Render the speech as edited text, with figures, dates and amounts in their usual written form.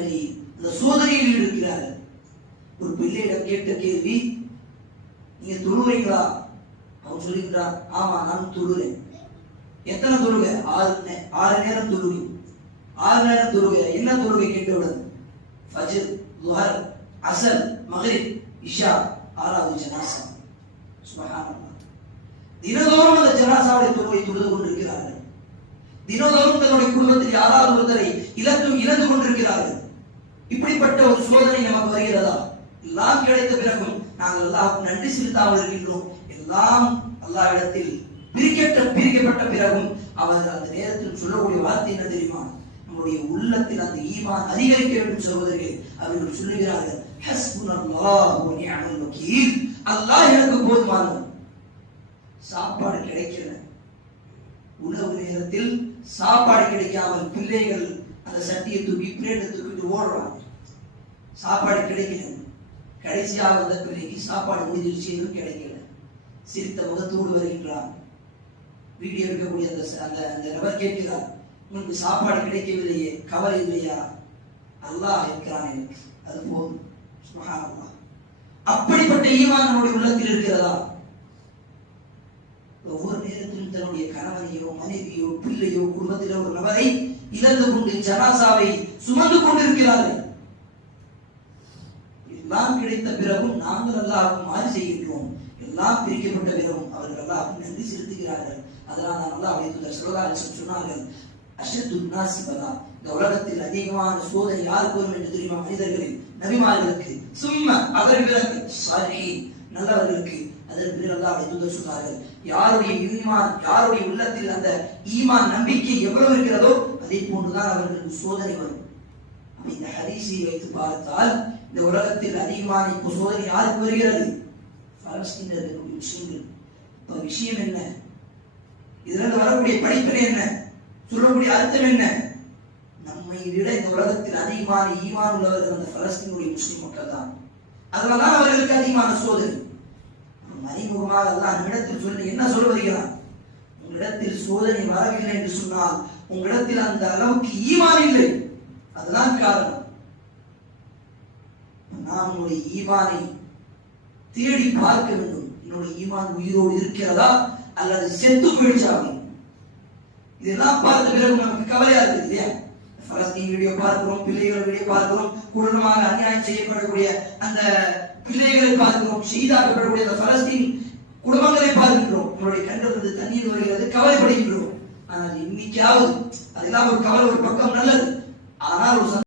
அந்த சோதனையில் இருக்கிறார்கள். ஒரு பிள்ளையிடம் கேட்ட கேள்வி, நீங்க தொழுவீங்களா? அவன் சொல்லுகிறான், ஆமா நான் தொழுகிறேன். எத்தனை தொழுகை? 6 நேரம் தொழுகை. 6 நேரம் தொழுகை. என்ன தொழுகை கேட்டவுடன் ஃபஜ்ர், லுஹர், அஸர், மக்ரிப், இஷா, 6வது ஜனாஸா. சுப்ஹானல்லாஹ். தினந்தோறும் அந்த ஜனாஸாவுடைய தொழுகை தொழுது கொண்டிருக்கிறார்கள். தினந்தோறும் தன்னுடைய குடும்பத்தில் யாராவது ஒருத்தரை இழந்து கொண்டிருக்கிறார்கள். இப்படிப்பட்ட ஒரு சோதனை நமக்கு வருகிறதா? எல்லாம் கிடைத்த பிறகும் நாங்கள் அல்லாஹ்வுக்கு நன்றி செலுத்தாமல் இருக்கின்றோம். எல்லாம் அல்லாஹ்விடத்தில் பிரிக்கப்பட்ட பிறகும் அவர்கள் அந்த நேரத்தில் சொல்லக்கூடிய வார்த்தை என்ன தெரியுமா? நம்முடைய உள்ளத்தில் அந்த ஈமான் அதிகரிக்க வேண்டும் சகோதரர்களே. அவர்கள் சொல்லுகிறார்கள், ஹஸ்புனல்லாஹு வ நிஅமல் வக்கீல். அல்லாஹ் எனக்கு போதுமானவன். சாப்பாடு கிடைக்கல, உணவு நேரத்தில் சாப்பாடு கிடைக்காமல் பிள்ளைகள் அந்த சட்டியை தூக்கி பிளேட்டை தூக்கிட்டு ஓடுறாங்க. சாப்பாடு கிடைக்கல. கடைசியாக வந்த பிள்ளைக்கு சாப்பாடு முடிஞ்சிருச்சு, எதுவும் கிடைக்கல. சிரித்த முகத்தோடு வருகின்றான். வீடியோ இருக்கக்கூடிய அந்த நபர் கேட்கிறார், உங்களுக்கு சாப்பாடு கிடைக்கவில்லையே, கவலை இல்லையா? அல்லாஹ் இருக்கிறான் எனக்கு, அது போதும். சுப்ஹானல்லாஹ். அப்படிப்பட்ட ஈமான் நம்முடைய உள்ளத்தில் இருக்கிறதா? ஒவ்வொரு நேரத்திலும் தன்னுடைய கணவனையோ மனைவியோ பிள்ளையோ குடும்பத்திலோ ஒரு நபரை இழந்து கொண்டு ஜனாசாவை சுமந்து கொண்டிருக்கிறார்கள். எல்லாம் கிடைத்த பிறகும் நாங்கள் அல்லாஹ்வுக்கு மாறு செய்கின்றோம். எல்லாம் பிரிக்கப்பட்ட பிறகும் அவர்கள் அல்லாஹ்வுக்கு நன்றி செலுத்துகிறார்கள். அதனால் தான் அல்லாஹ்வுடைய தூதர் ஸல்லல்லாஹு அலைஹி வஸல்லம் சொன்னார்கள், அஷத்துன் நாஸி பலா. இந்த உலகத்தில் அதிகமான சோதனை யாருக்கு வரும் என்று தெரியுமா? மனிதர்களில் நபிமார்களுக்கு, சும்மா அதன் பிறகு சாலிஹீன் நல்லவர்களுக்கு. அதற்கு பிறகு அல்லாஹ்வுடைய தூதர் சொன்னார்கள், யாருடைய ஈமான், யாருடைய உள்ளத்தில் அந்த ஈமான் நம்பிக்கை எவ்வளவு இருக்கிறதோ அதே போன்றுதான் அவர்களுக்கு சோதனை வரும். இந்த ஹதீஸை வைத்து பார்த்தால் இந்த உலகத்தில் அதிகமான இப்போ சோதனை யாருக்கு வருகிறது? பலஸ்தீனர்களுடைய முஸ்லிம்கள். இப்ப விஷயம் என்ன? இதிலிருந்து வரக்கூடிய படிப்பினை என்ன? சொல்லக்கூடிய அர்த்தம் என்ன? நம்மை விட இந்த உலகத்தில் அதிகமான ஈமான் உள்ளவர்கள் அந்த பலஸ்தீனுடைய முஸ்லிம் மக்கள் தான். அதனால்தான் அவர்களுக்கு அதிகமான சோதனை. மறைமுகமாக அல்லாஹ் நம்மிடத்தில் சொல்லி என்ன சொல்ல வருகிறான்? உங்களிடத்தில் சோதனை வரவில்லை என்று சொன்னால் உங்களிடத்தில் அந்த அளவுக்கு ஈமான் இல்லை, அதுதான் காரணம். நாம் உங்களுடைய ஈமானை தேடி பார்க்க வேண்டும். என்னுடைய ஈமான் உயிரோடு இருக்கிறதா அல்லது செத்து போயிடுச்சாங்க? இதெல்லாம் பார்த்த பிறகு நமக்கு கவலையா இருக்குது இல்லையா? பலஸ்தீன் வீடியோ பார்க்கிறோம், பிள்ளைகள் வீடியோ பார்க்கிறோம், கொடூரமாக அநியாயம் செய்யப்படக்கூடிய அந்த பிள்ளைகளை பார்க்கிறோம், செய்தாக்கப்படக்கூடிய அந்த பலஸ்தீன் குடும்பங்களை பார்க்கின்றோம். நம்முடைய கண்ணிலிருந்து தண்ணீர் வருகிறது, கவலைப்படுகின்றோம். ஆனால் இன்னைக்காவது அதெல்லாம் ஒரு கவலை ஒரு பக்கம் நல்லது. ஆனால் ஒரு